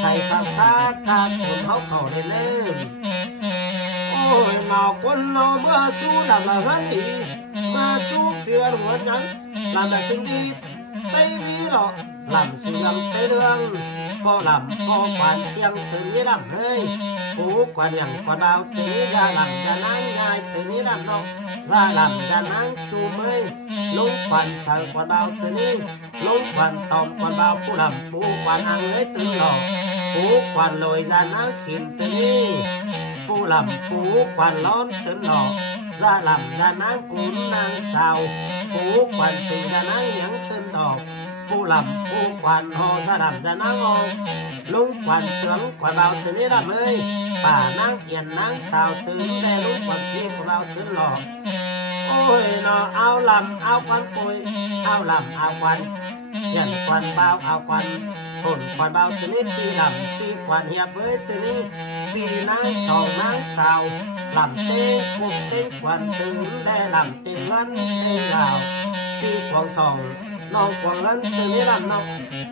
ไข่ฟังค้าการคนเขาได้เริ่มโอ้ย นอคนนอเมื่อสู้ลำละหันอีมาชูเฟียนหัวจันลำละสิ่งดีไต้วีหรอลำสิ่งลำไต้เรื่องก็ลำก็ควันเตียงตื่นนี้ลำเลยปูกวันอย่างกว่าดาวตื่นยาลำจะนั่งง่ายตื่นนี้ลำนอกซาลำจะนั่งจูเมยลงควันสั่งกว่าดาวตื่นนี้ลงควันตอมกว่าดาวผู้ลำปูควันอังเลยตื่นหลอกปูควันลอยจะนั่งขินตื่นนี้ปูลำปูควันร้อนตื่นหลอกซาลำจะนั่งกุนนางสาวปูควันสิงจะนั่งยังตื่นดอกผู้ลำผู้ควันหอสะดำจะนั่งออกลุงควันเตืองควันเบาตื่นนี้ละเมยป่านางเอียนนางสาวตื่นแต่ลุงควันชีพเราตื่นหลอกโอ้ยนอเอาลำเอาควันปุยเอาลำเอาควันเขียนควันเบาเอาควันผลควันเบาตื่นนี้ปีลำปีควันเหียบเว้ยตื่นนี้ปีนางสองนางสาวลำเต้กุบเต้ควันตื่นได้ลำเต้เงินเต้ลาวปีของสองน้องกวางนั้นตื่นนี้ลำนอก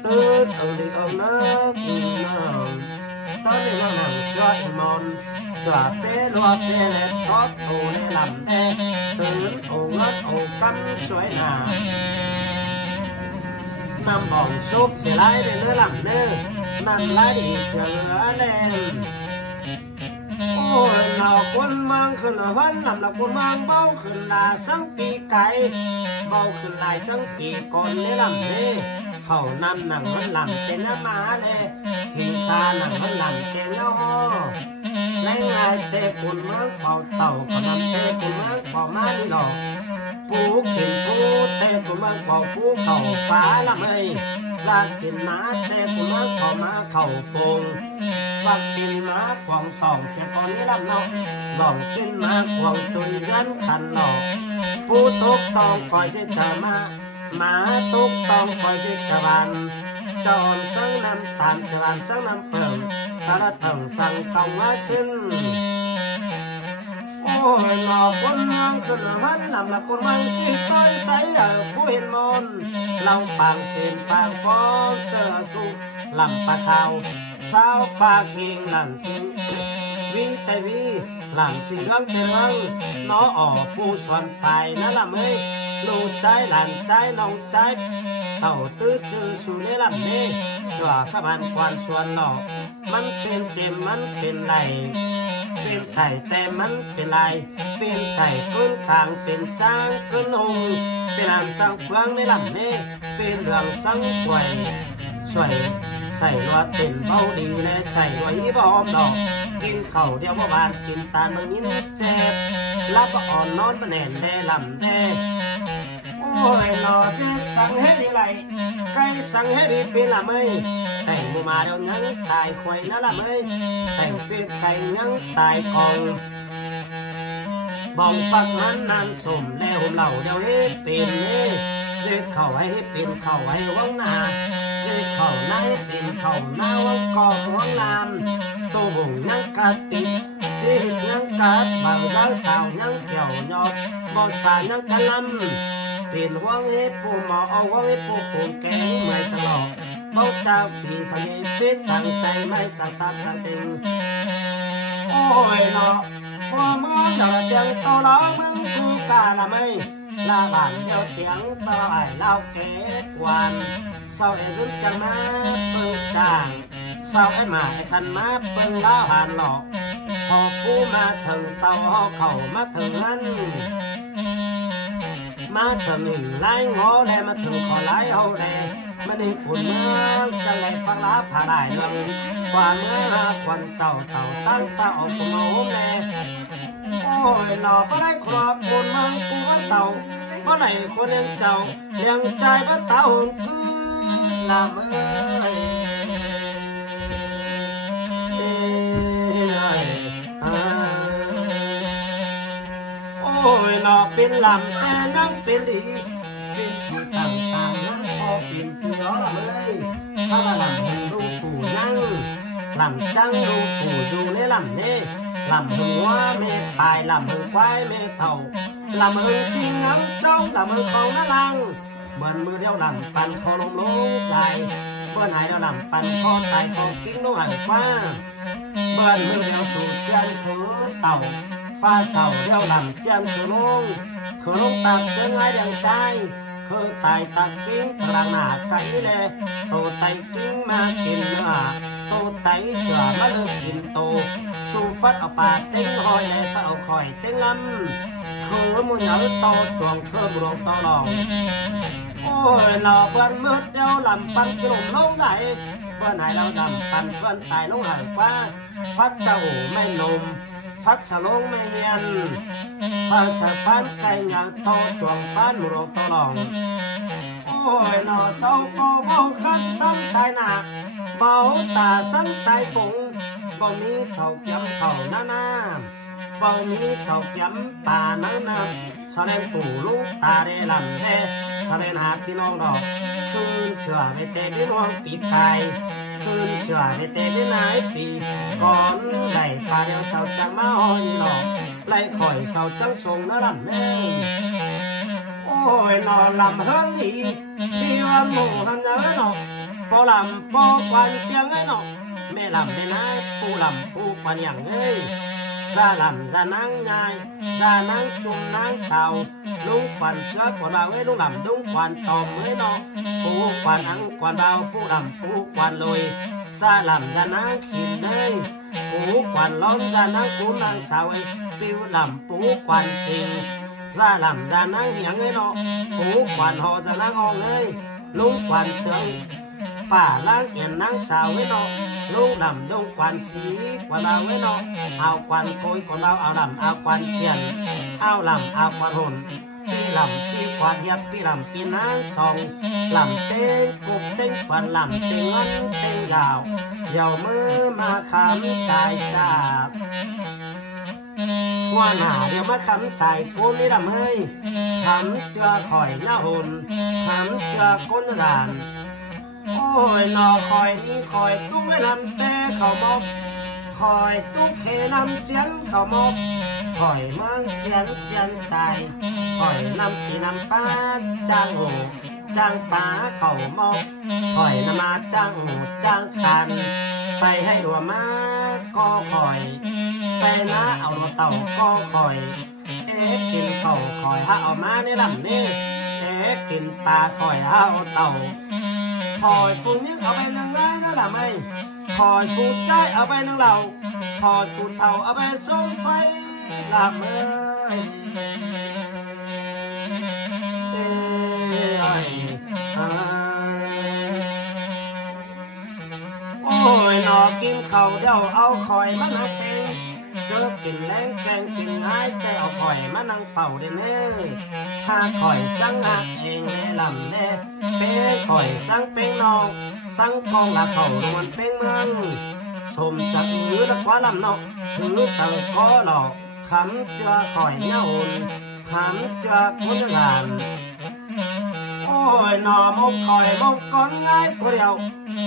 ตื่นเอาดีเอานักตอนนี้เราหนังเสื้ออิมอนเสื้อเป้ลัวเป้เล็บซอสโตในลำแดตื่นโอ่งัดโอ่กำสวยหนาน้ำบ่องซุปเสียไรในเนื้อลำเนื้อน้ำไหลเสือเหลือแดงโอ้ยเราคนมังขึ้นหันลำเราคนมังเบาขึ้นลาสังปีไก่เบาขึ้นลายสังปีก่อนในลำเนื้อเขานำหนังหันลำเจนหมาเลยขีตาหนังหันลำเจนห่อและไงเตะคนมังเป่าเต่าก็นำเตะคนมังเป่ามาดีดอกปูกินปูเตะคนมังเป่าปูเข่าฟ้าละเมยลากินหมาเตะคนมังเป่ามาเข่าโป่งฟักกินหมาควงสองเสียก่อนนี้ลำนอกหล่องกินหมาควงตุยยันขันหลอกปูตกตองก่อยจะเจอมาหมาตุกต้องคอยจิตจะวันจอนสังน้ำตาลจะวันสังน้ำเปิ่งสารตั้งสั่งกองว่าสิ้นโอ้ยหลอกคนเมืองขึ้นหันลำละคนเมืองจิตต้อยใสผู้เห็นมนลำปางเส้นปางฟองเสื้อสูลำปะขาวสาวปาเคียงหลังสิงวีแต่วีหลังสิงเรื่องเตืองน้อออกผู้ส่วนฝ่ายนั่นละเมยลูกใจหลานใจน้องใจเต่าตื้อจือสู่ในลำเนสว่าขบันควันส่วนหลอกมันเป็นเจมมันเป็นไหลเป็นใส่แต่มันเป็นไหลเป็นใส่ก้นทางเป็นจ้างก้นองเป็นอันสังเฟืองในลำเนเป็นเรื่องสังไว้สวยใส่รวดเต็นเบาดีและใส่รวยบอมดอกกินข้าวเดียวบ่บานกินตาลมึงยินเจ็บรับอ่อนนอนมาแน่นแดลำแดโอ้ยหล่อเสียสั่งให้ดีไหลไก่สั่งให้ดีเป็นละเมยแต่งมูมาเดี๋ยวยังตายควยนั่นละเมยแต่งเป็ดไก่ยังตายกองบ่องฟังมันนานสมแล้วเหล่าเดี๋ยวเฮ็ดเป็นเจ็ดเข่าให้เป็นเข่าให้วังหน้าเจ็ดเข่าหน้าให้เป็นเข่าหน้าวังกอกวังลามตัวบ่งยังกัดติดเจ็ดยังกัดบางร้าสาวยังเกี่ยวยอดบอนฟ้ายังกะลำเป็นห่วงให้ผู้หมอเอาห่วงให้ผู้ผูกแกงไม่สลอกเบาเจ้าผีสังเกตเป็ดสั่งใจไม่สั่งตามสั่งติงโอ้ยเนาะพอมึงเดินยังโตแล้วมึงกูกาละไม่ลาบ้านเดียวเตียงตาไอ้เล่าเกตวันเศร้าไอ้รุ่นจังมาเปิงจางเศร้าไอ้หมาไอ้คันมาเปิงเล่าหันหลอกพอผู้มาถึงเตาเข้ามาถึงนั้นมาถึงไล่งอแลมาถึงขอไล่เอาแลมันให้ปุ่นเมืองจังไรฟังลาผ่าได้เรื่องความเมื่อควันเจ้าเต่าตั้งตาออกโน้มแลโอ้ยหล่อบ่ได้ครอบปุ่นเมืองกูว่าเต่าบ่ไหนคนเลี้ยงเจ้าเลี้ยงใจบ่เต่าคือลาเมื่อยโอ้ยหล่อเป็นลำแต่นั่งเป็นดีเป็นผู้ต่างๆนั้นพอเป็นเสือละเลยถ้าลำหงดูผู้นั่งลำจังดูผู้อยู่ในลำนี้ลำหัวเมฆตายลำหงควายเมฆเท่าลำหงชิงน้ำจ้องลำหงเขาหน้าลังเบิ่นมือเดียวลำปันคอลงใจเบิ่นหายเดียวลำปันคอตายคอกิ้งลงหันฟ้าเบิ่นมือเดียวสู่เจียนคือเต่าไฟ ฟ้าเศร้าเดียวลำเจียมคือลงตักเจียงไงเดียงใจคือไตตักกิ้งกลางหน้าไก่แลโตไตกิ้งมากินเนื้อโตไตเสือมาเลิกกินโตสู่ฟัดเอาปาเต็งหอยแลฟัดเอาข่อยเต็งลำคือมุนเหาโตจวงเครื่องรวงโตลองโอ้ยหนอเบิ้นมืดเดียวลำปันกลุ่มลงไหลเบิ้นให้เราดำปันเบิ้นตายลงหายว่าฟัดเศร้าไม่นมฟัดสลงไม่เย็นฟัดสะพานไก่ยางโตจวงพานรวงโตลองโอ้ยหนอเศร้าโบเบาคันซ้ำสายหนักเบาตาซ้ำสายปุ๋งบ่มีเสาเกี่ยมเข่าหน้าบ่มีเสาเกี่ยมป่าน้ำแสดงปู่ลูกตาได้ลำแท้แสดงหาพี่น้องดอกคืนเสือไปเตะพี่น้องปีกไก่คืนเสือไปเตะพี่นายปีก่อนได้ปลาเดียวเสาจังมาหอยหลอกไล่ข่อยเสาจังทรงนะลำแน่โอ้ยนอนลำเฮือลีพี่วันหมูหันเนื้อหนอปอลำปอควันเกียงไอ้หนอแม่ลำแม่นายปูลำปูควันอย่างเอ้ยซาลำซานางยายซานางจุ่มนางเสาลุงควันเสือกว่าบ่าวเอ้ยลุงลำลุงควันตอมเอ้ยหนอปูควันอังควันบ่าวปูลำปูควันลอยซาลำซานางขินเอ้ยปูควันล้อมซานางปูนางเสาเอ้ยปิวลำปูควันสิงซาลำซานางเหียงเอ้ยหนอปูควันหอซานางอองเอ้ยลุงควันเตืองป่าล้างเอียนนางสาวไว้เนาะลูกลำดงควันสีควันเราไว้เนาะเอาควันโกยของเราเอาลำเอาควันเจียนเอาลำเอาควันหนปีลำปีควันเฮียบปีลำปีนางสองลำเต้งกบเต้งควันลำเต้งเงินเต้งยาวเยาวมือมาคำสายสาบหัวหน้าเดี๋ยวมาคำสายก้นนี่ลำเฮ้ยคำเจือข่อยหน้าหุ่นคำเจือก้นรานโอ้ยนอคอยนี่คอยตุ้งให้ลำเต้เขามอบคอยตุ้งเคนำเจียนเขามอบคอยเมืองเจียนใจคอยนำตีนำป้าจ้างหูจ้างป้าเขามอบคอยนำมาจ้างหูจ้างคันไปให้ดัวมาก็คอยไปนะเอาดัวเต่าก็คอยกินเขาคอยหาเอามาในลำนี้กินปลาคอยหาเอาเต่าคอยฟูนึกเอาไปนางร้ายนะล่ะไม่คอยฟูใจเอาไปนางเหล่าคอยฟูเท่าเอาไปส่งไฟล่ะเมื่อยโอ้ยนอกินข้าวเดี๋ยวเอาคอยมานั่งเฟงเจอกินแรงแกงกินง่ายแต่เอาคอยมานั่งเฝ้าได้แน่ถ้าคอยสั่งหักเองแน่ลำแน่เป็นคอยสั่งเป็นนองสั่งกองละเขาลวนเป็นเมืองสมจักมือละกว่าลำนอกถือจังก็หลอกคำเจอคอยเงาหุ่นคำเจอคนงานโอ้ยนอมกคอยมกก่อนง่ายก็เดียว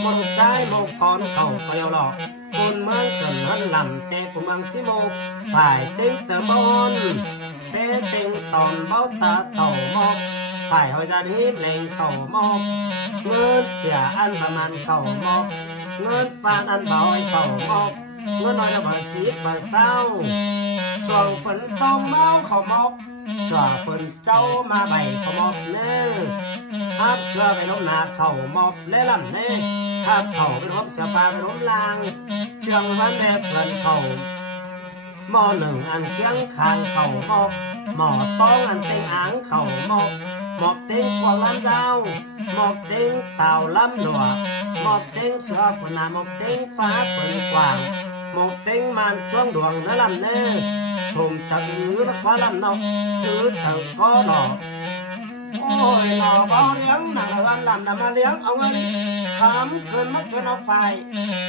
มกใจมกก่อนเขาก็เดียวหลอกคุณเมืองเกินหันลำแต่กูมังที่โมกฝ่ายเต็งเตอมอนเป้เต็งตอนเบ้าตาเต่ามอกฝ่ายหอยจานหิมแรงเข่ามอกเงินเจียอันประมาณเข่ามอกเงินปานอันเบาให้เข่ามอกเงินน้อยละบาสีบาเศร้าส่วงฝนตอมเมาเข่ามอกส่วงฝนเจ้ามาใบเข่ามอกเนื้อทับเสื้อไปล้มนาเข่ามอกและลำเนื้อทับเข่าไปล้มเสื้อฟ้าไปล้มลางเชียงวันแดดเพื่อนเข่าหม้อหนึ่งอันเคียงคางเข่ามอกหม้อต้องอันเต็งอ่างเข่ามอกหมอกเต็งกวางล้ำเจ้าหมอกเต็งเต่าล้ำหลัวหมอกเต็งเสือฝนหนาหมอกเต็งฟ้าฝนกว้างหมอกเต็งมันจ้วงดวงนั่นลำเน่ชมจักยื้อละกว่าลำนอกถือจังก็หลอกโอ้ยหน่อเบาเลี้ยงหนังละลำนำมาเลี้ยงเอาเงินทำเกินมัดเกินเอาไฟ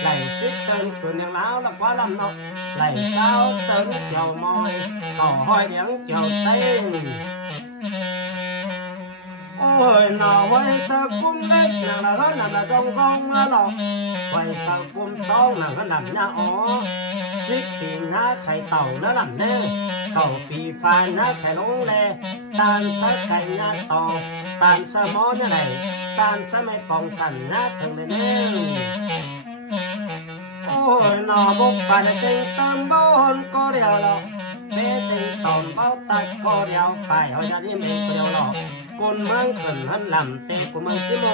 ไหลซิดเตินเกินอย่างแล้วละกว่าลำนอกไหลเศร้าเตินเกี่ยวมอยเอาห้อยเลี้ยงเกี่ยวเต้งโอ้ยหน่อไว้สกุมเล็กหนังละก็หนังละจงฟองมาหลอกไว้สกุมต้องหนังก็หนังหน้าอ๋อสิบปีหน้าไข่เต่านะลำเน่เต่าปีฟ้าหน้าไข่ลงแลตานสะไก่หน้าต่อตานสะมอเนี่ยไหนตานสะไม่ปองสันหน้าถึงเลยเน่โอ้ยหน่อบกปานเก่งตามบนก็เดียวหรอกเบ มาตัดก็เดียวฝ่ายเฮาจะนี่เมเดียวหรอกคนเมืองขึ้นหันลำเตกูเมืองจิโม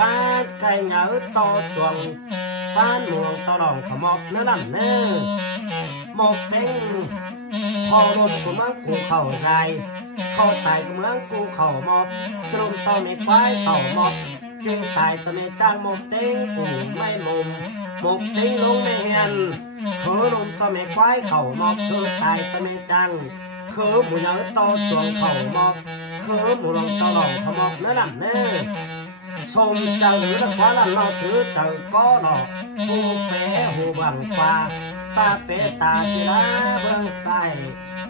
บ้านไก่เหงาต่อจวงบ้านหลวงตอหลองขมอกเนื้อลำเนื้อหมกเต็งพอลมกูเมืองกูเข่าใจเข้าตายกูเมืองกูเข่ามอบกลุ่มต่อไม่ควายเข่ามอบจึงตายตัวไม่จ้างหมกเต็งกูไม่มุมหมกเต็งลงไม่เห็นคือลมต่อไม่ควายเข่ามอบคือตายตัวไม่จ้างคือหมูเหงาต่อจวงเข่ามอบคือหมูหลงตอหลองขมอกเนื้อลำเนื้อสมเจ้าหรือละควาลำเราถือเจ้าก็หลอกหูเป๋หูบังฟ้าตาเปตาศิลาเบื้องใส่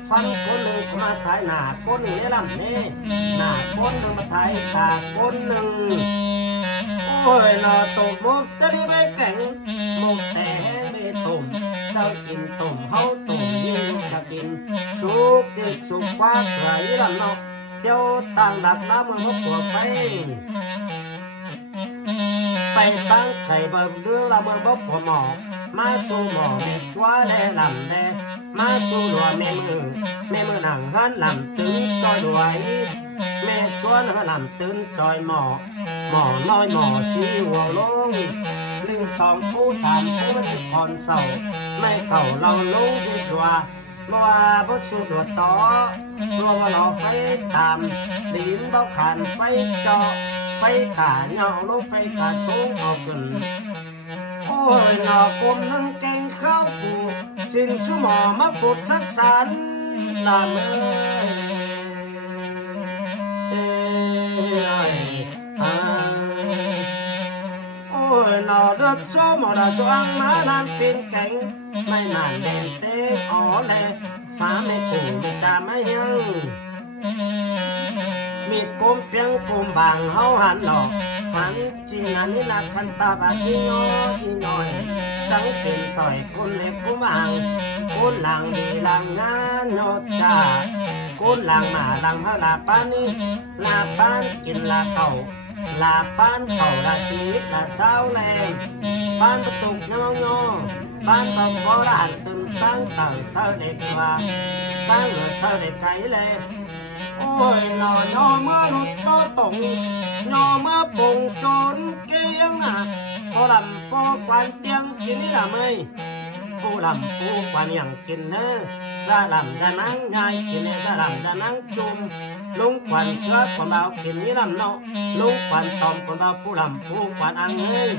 ฟันคนหนึ่งมาถ่ายหน้าคนหนึ่งในลำนี้หน้าคนหนึ่งมาถ่ายตาคนหนึ่งโอ้ยนอตกมุกจะได้ไม่แข็งมุกแต่ไม่ตุ่มเจ้ากินตุ่มเฮาตุ่มยิ่งจะกินสุกจิตสุกว่าใครลำนอกเจ้าต่างดักน้ำมันพวกไปตั้งไข่เบิ่มเรื่องละเมืองบ่พอหมอมาสู่หมอแม่จัวแลลำแลมาสู่หลัวแม่มือหนังหันลำตึงจอยรวยแม่จัวหนังลำตึงจอยหมอน้อยหมอสีหัวลงลืมสองผู้สามผู้ไม่ผ่อนเศร้าไม่เก่าเราลงที่ดัวรัวบ่สู่ดัวต่อรัวว่าเราไฟตามดินบ่ขันไฟเจาะไฟกาเหงาลงไฟกาสูงเอาขึ้นโอ้ยหนอกลมนั่งแกงข้าวปูจินสุหมอมาฝุดสักสารลาเมโอ้ยหนอเดือดโซ่หมอดาสว่างมาลานเป็นแกงไม่นานเด่นเต้อ๋อแลฟ้าไม่ปูไม่จาไม่ยังมีกุมเพียงกุมบางเฮาหันหลอกหันจีนันนี่นักคันตาบากิโยอีน้อยจังเป็นสอยคุณเล็กกุมบางคุณหลังดีหลังงานโยจ่าคุณหลังมาหลังพระลาปานี่ลาปานกินลาเก่าลาปานเข่าลาสีลาเศร้าแรงปานประตุกยองยอปานบำบอราหันตึมตั้งต่างเศร้าเด็กว่าตั้งเศร้าเด็กไก่เลยโอ้ยหนอยอเมื่อรถก็ตงยอเมื่อปุ่งโจนเกียงอ่ะพอลำพอกวนเตียงกินนี่ละไม่ผู้ลำผู้กวนอย่างกินเนื้อซาลำจะนั่งง่ายกินเนี่ยซาลำจะนั่งจุ่มลุงกวนเสือกวนเบากินนี่ลำเนาะลุงกวนตอมกวนเบาผู้ลำผู้กวนอังเอ้ย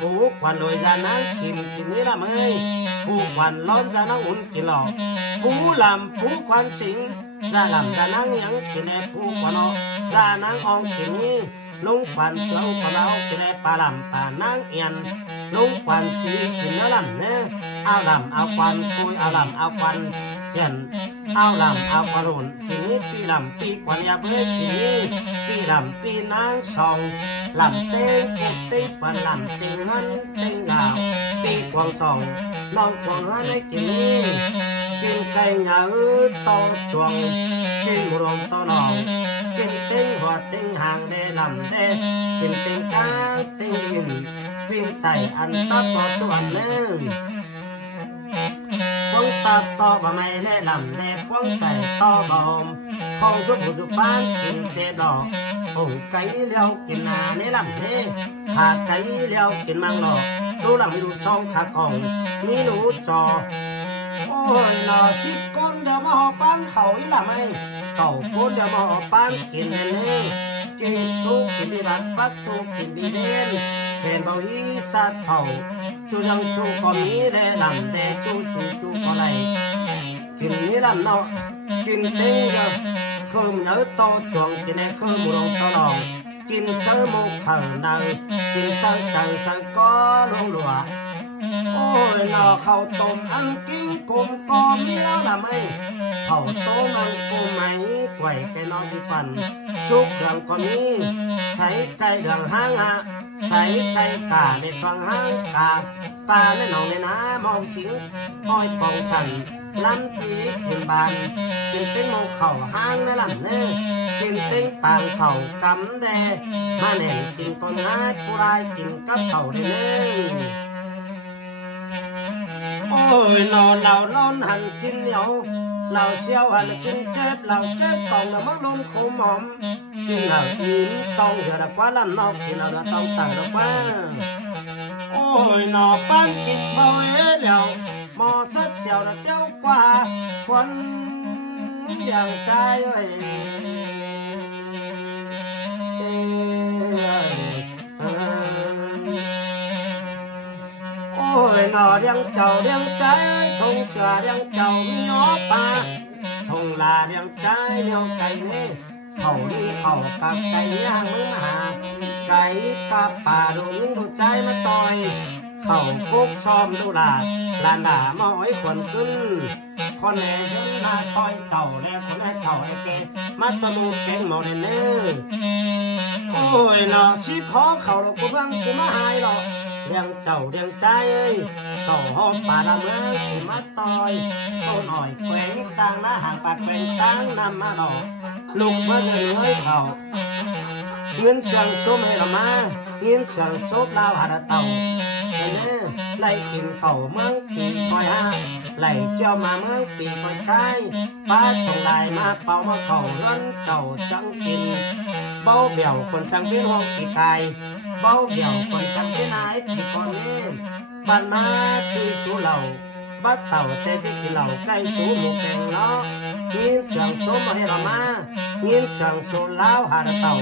ผู้กวนโดยจะนั่งกินนี่ละเอ้ยผู้กวนล้อมจะนั่งอุ่นกินหลอกผู้ลำผู้กวนสิงซาลำจะนั่งยังกินในผู้กวนเนาะซานั่งอองกินนี่ลุงกวนเตือนกวนเรากินในปลาลำปลานั่งเอียนลุงกวนสีกินเนื้อลำเนี่ยเอาลำเอาควันคุยเอาลำเอาควันเช่นเอาลำเอาควันรุ่นทีนี้ปีลำปีควันยาเบื่อทีนี้ปีลำปีนางสองลำเต้งกุดเต้งฟันลำเต้งหันเต้งลาวปีกวางสองน้องกวางหันในทีนี้กินไก่เหงาต่อจวงกินรวมต่อหนองกินเต้งหัวเต้งหางเดลำเดกินเต้งกาเต้งดินวิ่งใส่อันตับต่อจวนเนื้อป้องตับต่อบะไม่เล่ลำเดป้องใส่ต่อบอมของชุบหุบบ้านกินเจดอกองไก่เลี้ยวกินนาในลำเดขาไก่เลี้ยวกินมังหลอกดูหลังดูซองขากล่องมีหนูจอโอ้ยหน่อสิบก้นเดี๋ยวมาหอป้านเขาอีหล่ะไม่เก่าก้นเดี๋ยวมาหอป้านกินแน่ๆกินทุกกินดีรักปักทุกกินดีเด่นแขนเบาฮีสัตว์เขาจูยังจูก็มีแลลำแดจูสูจูก็ไหลกินนี้ลำเนาะกินเต็งเยอะคืมเยอะโตจวงกินในคืมลงตลอดกินเสือมุกเข่านังกินเสือจังเสือก็ลงหลัวโอ้ยหน่อข้าวต้มอันกิ้งกลมกอมเลี้ยวละไม่ข้าวต้มอันกูไหมไก่ไก่นอนที่ฟันสุกเดืองก็มีใส่ไก่เดืองห้างอะใส่ไก่กาในฟังห้างกาปลาในหนองในน้ามองขิงอ้อยปองสันลำตีกินบานกินเต้งโมเข่าห้างในลำเนื้อกินเต้งปางเข่ากำแดมาแหน่งกินต้นง่ายผู้รายกินกับเข่าได้เนื้อโอ้ ôi nó lào lon hành chín nhau lào xeo hành chín chết lào kết còn là mất luôn khổ mỏm chín lào chín tông giờ là quá làm nọc thì nào là tông tặng là quá ôi nó bán kịp bao ế liệu mò sắt xèo là tiêu qua quân vàng trai ơi ôi nó đang chầu đang trái thùng sửa đang chầu nhỏ ba thùng là đang trái đeo cây nè khẩu đi khẩu cặp cây nhang mới mà cây cặp bà đồ những đồ trái mà tôi khẩu cúc xóm đâu là đã mỗi quần cưng con này vẫn là tôi chầu nè con này chầu ấy kì mắt tôi mua kén màu này nè ôi nó ship khó khẩu đồ của băng của má hai rồi đèn chầu đèn trai ơi khẩu hôm bà làm ơi của mắt tôi hỏi quen tăng lá hàng bạc quen tăng nằm má đầu lục bao giờ mới khẩu nguyên sườn số mẹ là má nguyên sườn số lao hạt tàu lại kìm khẩu mướn phì coi ha lại cho mà mướn phì coi cái ba thùng lại mà bao mà khẩu lớn chầu trắng kìm bao bèoคนsang bên hoang kỳ cài bao bèoคนsang bên ái thì con nghe bạn ma chui số lầu bắt tàu tê chết kỳ lầu cây số một kèn nó nghiên sườn số mà hay là ma nghiên sườn số lao hạt tàu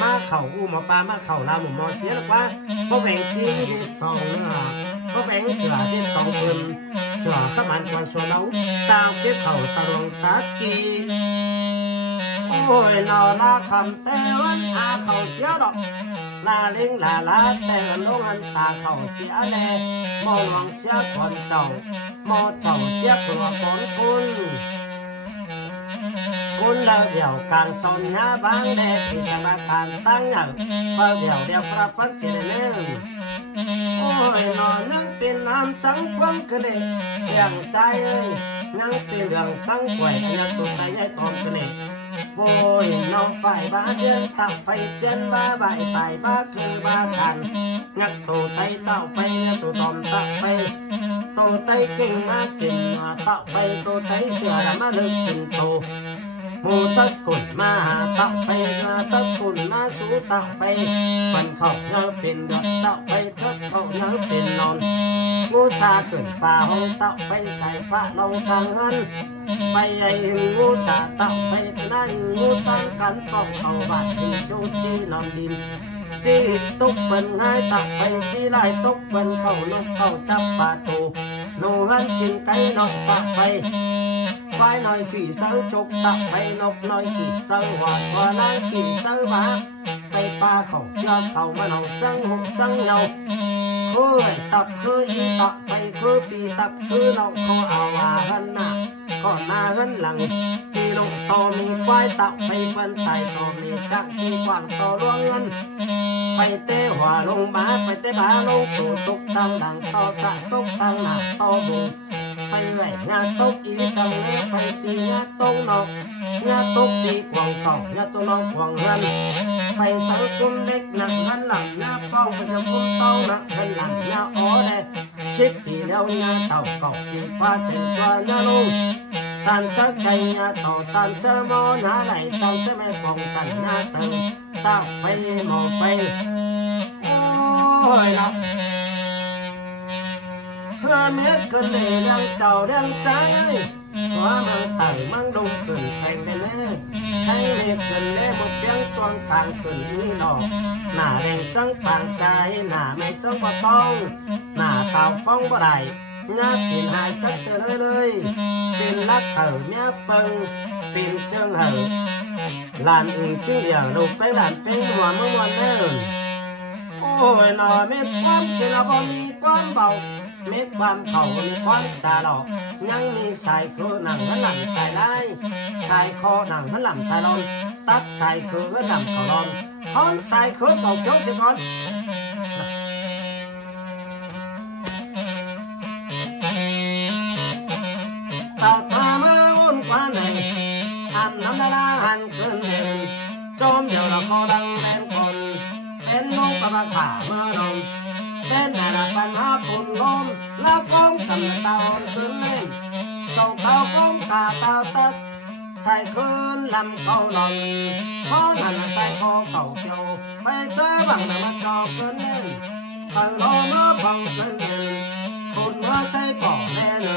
ma khẩu u mà ba ma khẩu la một mò xía là quá có vẻ kiên gì sòng nữa có vẻ sửa trên sòng vườn sửa các bạn còn số nấu tao kết khẩu tao lòng tát kỳ ôi nó là cầm tê ơn khẩu xía đó là linh là lá tê lúc ăn ta khẩu xía lê mò lòng xía còn chầu xía của con cún là biểu càng son nhá vang đẹp thì sẽ bà càng tăng nhở và biểu đeo fra phân xì lên ôi nó nắng pin nam sáng phương cái này đèn trai ơi nắng pin đường sáng quẩy nhà tụi tay nhảy tòm cái này ôi nó phải ba chân tạo phải chân ba bại phải ba cứ ba khăn nhặt tụi tay tạo phải nhặt tụi tòm tạo phải tụi tay kinh má kinh tạo phải tụi tay sửa là má lực kinh tụi mù tất cùn ma tạo phây tất cùn ma số tạo phây phần khẩu nhớ pin đợt tạo phây thất khẩu nhớ pin non ngô xa cửn phà hông tạo phây xài phạ lòng càng hơn phây ấy ngô xa tạo phây nan ngô tăng cắn phòng khẩu bạc hình châu chi non đìm chi túc phần hai tạo phây chi lại túc phần khẩu nông khẩu chắp và tù nô hơn kinh cây nông tạo phây vai nói khỉ sâu chục tập hay nộp nói khỉ sâu hoặc và nói khỉ sâu bá hay ba khẩu cho khẩu mà nấu sang hộ sang nhau khơi tập khơi y tập hay khơi bị tập khơi nấu kho ảo hơn nà còn na hơn lằng thì lục to mi quay tập hay phân tài to mi chẳng khi quảng to loang ngân phải tê hòa lông bá phải tê bá lông tổ tục tăng đằng to xạ tốc tăng nà to bùng phải vậy nhà tốc ý sang nghe phải tì nhà tông nọ nhà tốc đi quảng sòng nhà tông nọ quảng hơn phải sáng cung đếch nặng hơn lặng nhà phong phải cho cung tao nặng hơn lặng nhà ó đây xích thì đeo nhà tàu cọc thì pha chèn cho nhà luôn tan sắc cây nhà tàu tan sơ mò nhà này tan sơ mẹ quảng sẵn nhà tàu tạo phải mò phải ôi lắm khơi miết cơn lệ đang chào đang trái ơi quá mang tẩy mang đông cơn thành bên lê thay mẹ cơn lê một tiếng choang tàng cơn như nọ nà đèn sáng tàng sai nà mẹ sống vào tông nà tàu phong vào đài nhá tiền hai sắc từ nơi nơi tiền lắc thở nhá phân tiền chân hở làn ứng kinh điển lục bé làn tên hòa mơ muôn nè ôi nọ mẹ quan thì là bom quan bầu mét quan khẩu mi quan trà đỏ nhang mi xài khơ nàng vẫn làm xài lai xài kho nàng vẫn làm xài lon tát xài khơ vẫn làm khẩu lon thon xài khơ cầu khiếu sẽ con tao ta ma ôn quá này ăn nắm đá la ăn cơn đèn chôm giờ là kho đăng đen còn đen nông ta ba khả mơ đồng เป็นแต่ปัญหาปุ่นลมแล้วก้องกำตาอ่อนขึ้นเล่นส่งเต้าก้องตาเต้าตัดใส่คืนลำเขาหล่อนเพราะนั่นใส่คอเก่าเกี่ยวไปเสื้อบังมันจอกขึ้นเล่นใส่โลมาบังขึ้นเล่นปุ่นมาใส่ก่อแน่น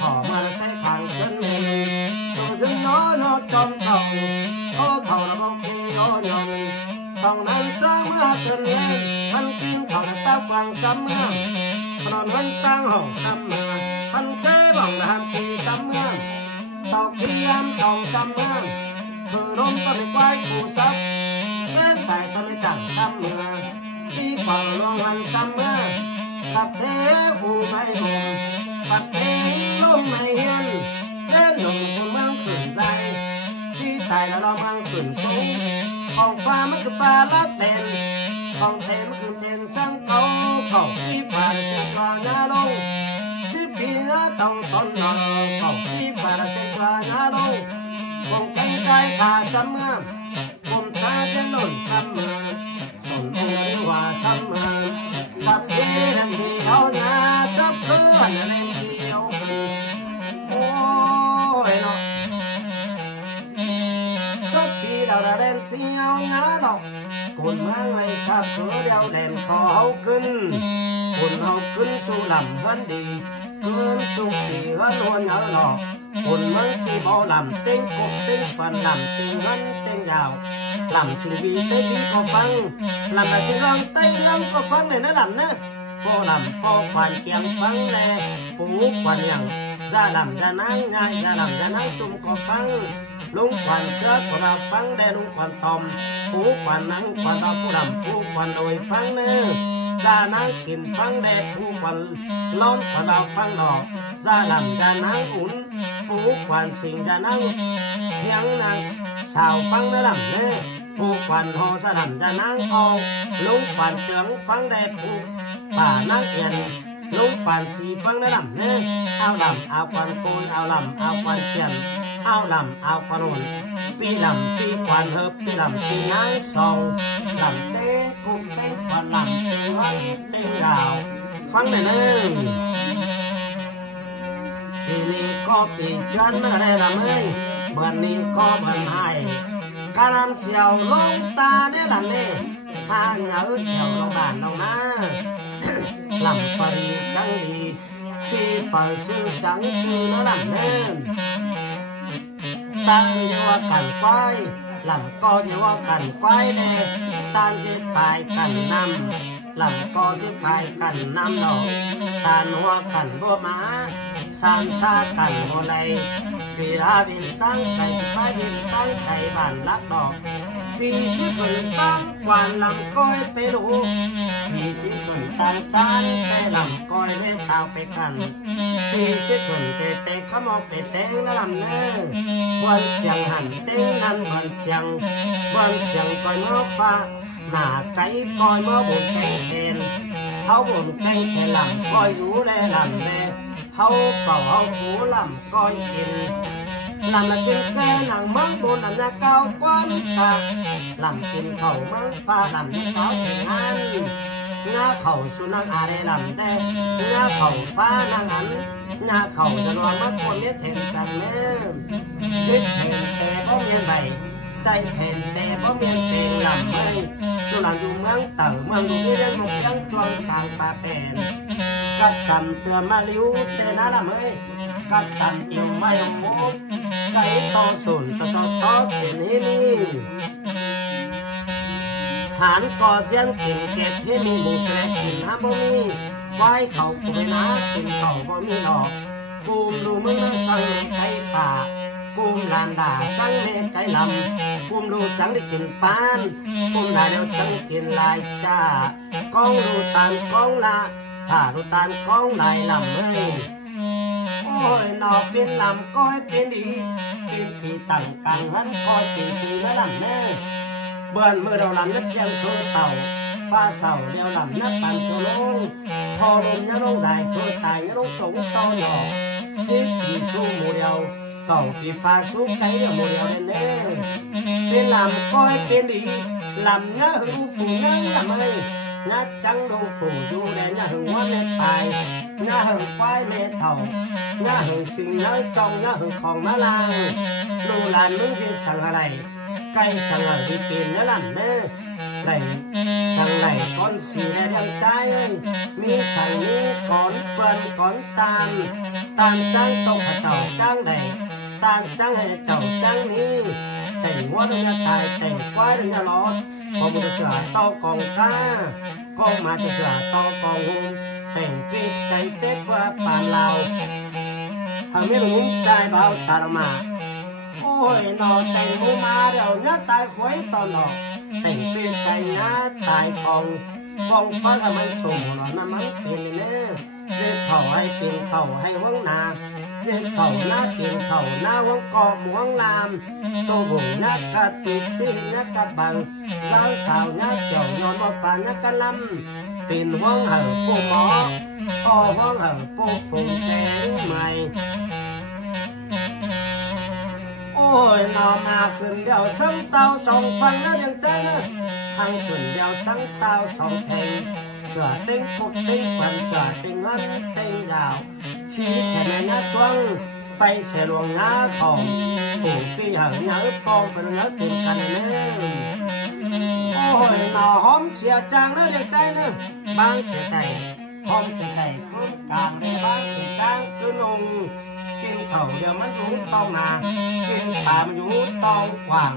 พอมาใส่ทางขึ้นเล่นตัวจึงน้อนอจอมเก่าโอ้เท่าระบบเกี่ยวยนสองนั้นเสื้อมาขึ้นเล่นมันกินข้าวตาฟังซ้ำเมื่อนอนมันตั้งห้องซ้ำเมื่อมันเคยบังน้ำชีซ้ำเมื่อตอกเทียมสองซ้ำเมื่อคือลมก็ไม่ไหวกูซับแม้แต่ก็ไม่จังซ้ำเมื่อที่เป่าลงหันซ้ำเมื่อขับเทอูไม่หงสักเทลงไม่เห็นเล่นลงคนเมืองขึ้นใจที่ตายแล้วเราเมืองขึ้นสูงของฟ้ามันคือฟ้าลับเด่นของเทมันคือเทนสังเก่าของที่ผ่านเส้นทางนาลงสิปีละต้องต้นนอของที่ผ่านเส้นทางนาลงคงใจใจขาซ้ำเมื่อผมชาจะหล่นซ้ำเมื่อสนองค์ว่าซ้ำเมื่อซ้ำที่นั่นที่เอาหน้าซับเพื่อนเล่นเดียวโอ้ยเนาะซับที่เราเล่นที่เอาหน้าหรอกคนเมืองไม่ซับเพื่อเดียวเด่นขอเอาขึ้นคนเอาขึ้นสู่ลำเฮินดีขึ้นสู่ที่เฮินหัวเหนือหลอกคนเมืองจีบเอาลำเต็งกบเต็งฟันลำเต็งเฮินเต็งยาวลำสิ่งวีเต้วีก็ฟังลำแต่สิ่งร้องเต้ลำก็ฟังเลยนะลำนะพอลำพอควันเกียงฟังแลปูควันยังจะลำจะนั่งง่ายจะลำจะนั่งจุ่มก็ฟังลุงควันเสือก็เราฟังได้ลุงควันตอมปูควันนั่งควันเราผู้ลำปูควันโดยฟังเนื้อจะนั่งกินฟังได้ปูควันล้อนควันเราฟังดอกจะลำจะนั่งอุ่นปูควันสิ่งจะนั่งเพียงนางสาวฟังได้ลำเนื้อปูควันหอจะลำจะนั่งเอาลุงควันเตืองฟังได้ปูป่านั่งเอียนลุงควันสีฟังได้ลำเนื้อเอาลำเอาควันปุยเอาลำเอาควันเชียนเอาลำเอาควันหุ่นปีลำปีควันเฮิบปีลำปีนางสองลำเต้กุ้งเต้ควันลำเต้วันเต้ยาวฟังได้เลยปีนี้ก็ปีจันไม่ได้ลำเอ้ยเมื่อนี้ก็เมื่อไหร่การำเสียวลงตาได้ลำเน่หาเหงาเสียวลงบ้านลงมาลำปรีจังดีที่ฝ่ายซื้อจังซื้อแล้วลำเน่ตั้งเยาว่ากันควายลำก็เยาว่ากันควายเน่ตั้งที่ฝ่ายกันนำลำก็ที่ฝ่ายกันนำดอกสานหัวกันบัวหมาสานซากันบัวไหลฟีอาบินตั้งไก่ไฟบินตั้งไก่บ้านลักดอกฟีที่ขึ้นตั้งกวานลำก้อยไปดูฟีที่ขึ้นตั้งจานไปลำก้อยเล่ตาวไปกันฟีที่ขึ้นเตะขมอกไปเต้งแล้วลำเนื้อวันเชียงหันเต้งนั้นวันเชียงก้อยเมื่อฟ้าหน้าไก่ก้อยเมื่อบุญแกงเทนเขาบุญแกงเทนลำก้อยรู้แลลำแลเขาเป่าเขาหูลำก้อยกินลำละกินแก่หนังมังบนลำนาเก้าความตาลำกินเข่ามังฟ้าลำนาเก้าแข่งงานงาเข่าสุนัขอะไรลำแดงงาเข่าฟ้านางอันงาเข่าจะนอนมัดคนเนี้ยเทนสั่งเนื้อคิดเทนแต่เพราะเมียนใบใจเทนแต่เพราะเมียนเพลงลำไม่ดูหลังอยู่เมืองเต่าเมืองดูนี่ยังหมกยังจวงกลางป่าแปนกัดจำเตือนมาลิ้วเตน่าละเมยกัดจำเตียวไม่หมกไก่ต่อส่วนต่อต่อเห็นให้นี่หานก่อเชียนกินเก็บให้มีหมูแสกกินน้ำบ่มีไว้เขากูไปนะกินเขาบ่มีดอกกูดูมึงนั่งสั่งไก่ป่ากุมลานด่าสั่งเล็กไก่ลำกุมดูจังได้กินปานกุมได้แล้วจังกินลายจ้ากองดูตานกองละถ้าดูตานกองลายลำเอ้ยโอ้ยนอเป็นลำก้อยเป็นดีเป็นผีตั้งกลางหันก้อยเป็นสีและลำแน่เบิ่นเมื่อเราลำนักเชียงโคเต่าฟ้าเสาเดียวลำนักปันตัวลงคอลมยะลงใส่เคยตายยะลงสงตอนหนอสิบปีสู้หมูเดียวเก่าปีฟ้าสู้ไก่เดียวหมูเดียวแน่เป็นลำก้อยเป็นดีลำเนื้อหูฝูงนั่งลำอะไร nhá trắng đồ phủ du để nhà hưởng ngoan mẹ tài nhà hưởng quái mẹ thầu nhà hưởng sinh nhớ trong nhà hưởng còn má lang đồ làn muốn gì sang ở này cây sang ở đi tiền nó làm nè này sang này con xì để đem trái ơi mi sang mi con quần con tàn trắng tông hạt chậu trắng đầy tàn trắng hệ chậu trắng đi tỉnh quá đừng nhà tài tỉnh quái đừng nhà lót còn một sửa to còn ca con mà cho sửa to còn hùng tỉnh pi cây tết qua bàn lào hàng mấy người trai bao sao mà ôi nó tỉnh mua ma đều nhá tài khuấy to nó tỉnh pi cây nhá tài còn phong phát là mình sủng nó nằm ăn tiền nè dê khẩu hay tiền khẩu hay vắng nà dê khẩu na tiền khẩu na vắng cò muốn làm tô bụng nhá cà tịt chi nhá cà bằng rau xào nhá kiểu nhon bò phà nhá cà lâm tiền vắng hở bố mỏ o vắng hở bố phùng kén mày ôi nó mà khẩn đèo sáng tao sòng phăng nó đang chơi nữa thằng khẩn đèo sáng tao sòng thành sửa tinh phục tinh phần sửa tinh ngân tinh rào khi sẽ mẹ nhá choang bay sẽ luồng ngã khổng phủ pi hở nhớ bom và nhớ tìm cần nữa ôi nó hôm xìa trang nó đang chơi nữa bang sẽ xài hôm sẽ xài cơm càng để bang sẽ trang cứ nungกินเขาเดี๋ยวมันรู้ต้องนากินปลามันรู้ต้องกว่าง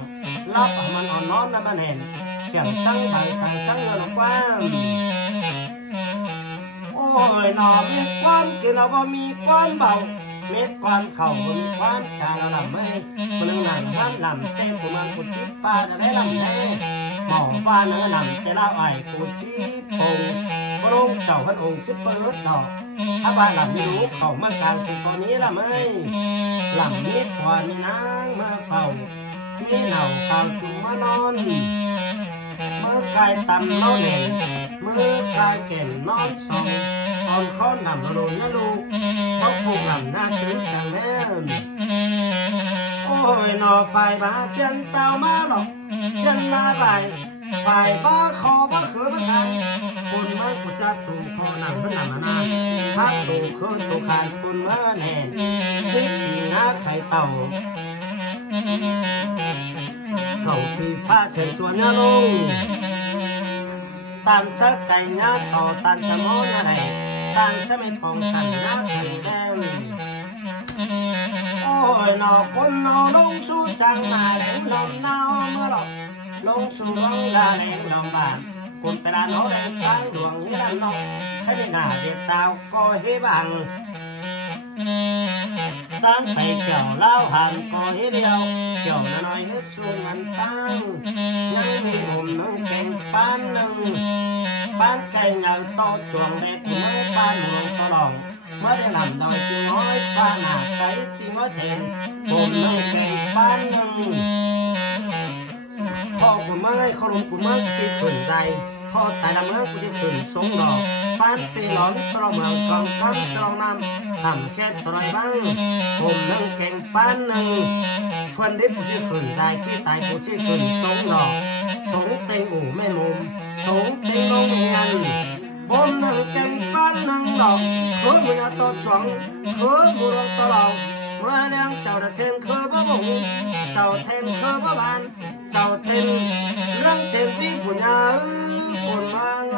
รับมันอ่อนน้อมแล้วมันเห็นเสียงสั่งใบสั่งสั่งเงินกว้างโอ้ยหนอมีความกินเราบ่มีความเบาเม็ดความเข่าบ่มีความจางเราลำไม่คนนึงหนังท่านลำเต็มผู้มันกูชิบปลาจะได้ลำได้หมอว่าเนื้อลำแต่ละไอ้กูชิบปงพระองค์เจ้าพระองค์ชิบเปิดดอกถ้าบ้านหลับไม่รู้เขาเมื่อกลางสิตอนนี้ละไม่หลับมีขวานมีนางมาเฝ้ามีเหล่าข่าวจุ่มมานอนเมื่อกายตำนอนเห็นเมื่อกายเก่นนอนสองตอนเขาหนำโรยนะลูกเขาผูกหลับหน้าถึงสั่งแน่โอ้ยนอไฟบ้าเช่นเต่ามาหรอกเช่นมาใบไฟบ้าคอบ้าเขือบ้าคันคนมันกูจะตูคอหนังมันหนังนาพักตูคือตูขานคนมาแน่ซิกปีหน้าไข่เต่าเขาปีผ้าเชิญจวนยาลงตันสักไก่ยาต่อตันสมอยาไหนตันจะไม่ปองสั่นยาถึงแดงโอ้ยนอคนนอลงสู้จังมาแหลงลมหนาวมาหรอกลงสู่ลงลาแหลงลมบานคนไปลานเขาแดงทางหลวงนี่ลำนอกให้ได้หน้าเด็ดดาวก็เฮบังตั้งไปเกี่ยวเล่าหันก็เฮเดียวเกี่ยวน้อยเฮ็ดสูงมันตั้งนั่งมีผมนั่งเก่งป้านหนึ่งป้านไก่เงาโตจวงเด็ดเมื่อป้านหลวงตลองเมื่อได้ลำดอยจึงน้อยป้านหนาไก่จึงน้อยเทนผมนั่งเก่งป้านหนึ่งพ่อคุณเมื่อไงเขาลงคุณเมื่อจีขืนใจพ่อแต่ละเมื่อกูจะขืนสงดอกป้านตีหลอนตรอเมืองกองคำตรองนำทำแค่ตรอยบ้างผมนั่งเก่งป้านหนึ่งคนที่กูจะขืนใจที่ตายกูจะขืนสงดอกสงเต็งอู่แม่มุมสงเต็งโรงเรียนผมนั่งเก่งป้านหนึ่งดอกคือมึงตัวจวงคือบุรุษตลอดเมื่อเลี้ยงเจ้าเทนคือบ่บุงเจ้าเทนคือบ่บานเจ้าเทนเรื่องเทนวิฝุ่นยาคนมาไง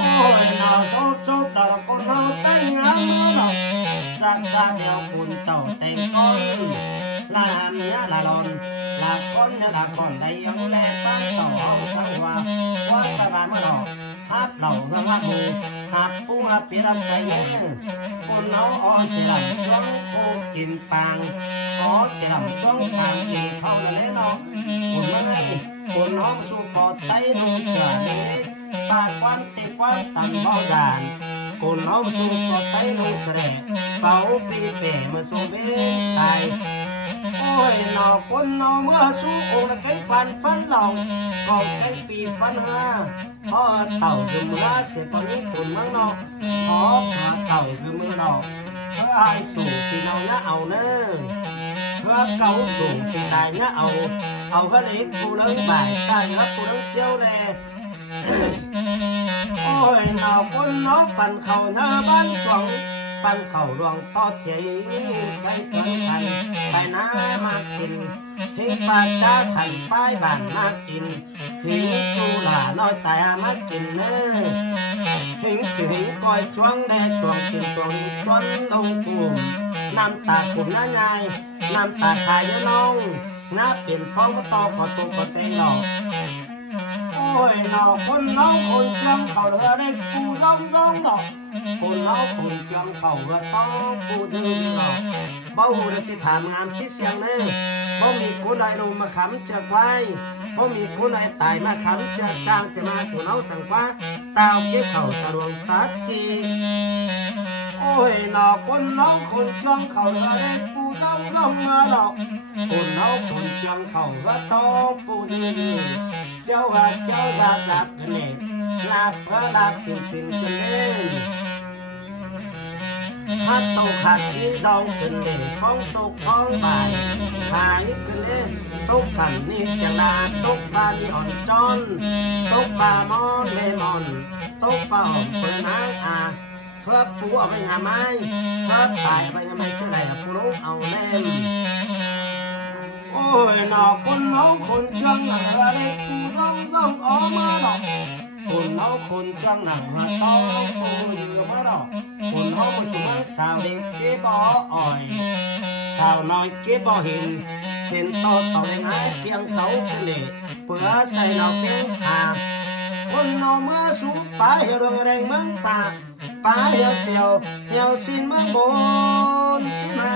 โอ้ยน่าชอบชอบแต่ละคนเราแต่งงานเมื่อหรอกจากเดียวคุณเจ้าแต่งก้อนลาเมียลาลอนลาก้อนเนี่ยลาก้อนได้ยังแลบ้านต่อเอาสังว่าสบายมาหรอกฮับเหล่าเรื่องฮับมูฮับปูฮับปีรับใจเนี่ยคนเอาอ๋อเสียหลังจ้องกูกินปังอ๋อเสียหลังจ้องปังกินข้าวแล้วเนาะคนไม่คนน้องสู้ปอดไตนุ่งเสือเล็กปากควันติดควันตันเบาด่านคนน้องสู้ปอดไตนุ่งเสือเป่าปีเป๋มาสู้เบ้ตายโอ้ยนอคนนอเมื่อสู้องค์ไก่ปันฟันเหล่าก็ไก่ปีฟันห้าพอเต่าคือมือเสียตอนนี้คนมั่งนอพอเต่าคือมือดอก เพื่อให้สู่ที่เราเนี่ยเอาเนิ่งเพื่อเก่าสู่ที่ตายเนี่ยเอาเขาเล็กกูเลิกบ่ายตายแล้วกูเลิกเจ้าแลโอ้ยหนาวคนน้องปั่นเข่าเนื้อบ้านสองปั่นเข่าดวงต่อเสียใจเกินไทยไปน้ามากินหิ้งปลาจ้าขันป้ายบ้านมากินหิ้งจูหล่าน้อยแต่มากินเนื้อหิ้งหิ้งก้อยจวงแดดจวงกินจวงจนลงกูน้ำตาขุ่นน้าใหญ่น้ำตาขายน้องน้าเป็นฟ้องมาต่อขอตัวขอเตงหลอกโอ้ยหนอคนน้องคนเจียมเขาเธอได้ปูร้องหลอกคนน้องคนเจียมเขาเธอต้องปูจื้อหลอกบ่หูเราจะถามงามชิดเสียงเน่บ่มีกูใดลงมาขำจะไว้บ่มีกูใดตายมาขำจะจ้างจะมากูน้องสั่งว่าตาวเก็บเข่าตะลวงตัดกีโอ้ยหนอคนน้องคนเจียมเขาเธอได้ปูร้องมาหลอกคนน้องคนเจียมเขาเธอต้องปูจื้อเจ้าว่าเจ้าราจับกันเองลาเพราะลาฟินกันเองฮัตโตขัดที่ซองกันเองฟ้องตกฟ้องบ่ายขายกันเองตกกันนี่เสียงลาตกปลานี่อ่อนจอนตกปลามอนเลมอนตกปลาอ่อนเปิดน้ำเพื่อปูเอาไปงาไม้เพื่อตายไปงาไม้เชื่อใดปูรู้เอาเล่มโอ้ยหนอคนน้องคนจังหนังอะไรกูต้องออกมาหรอกคนน้องคนจังหนังมาต้องกูอยู่มาหรอกคนน้องมาสุมาสาวเด็กเก็บบ่อ่อยสาวน้อยเก็บบ่เห็นต่อได้ง่ายเพียงเขาคนเด็กเพื่อใส่เราเพียงขาคนน้องมาสู่ป่าเหี่ยวแรงเมืองฝากป่าเหี่ยวเสียวเหี่ยวสิ้นเมืองบนสิไม่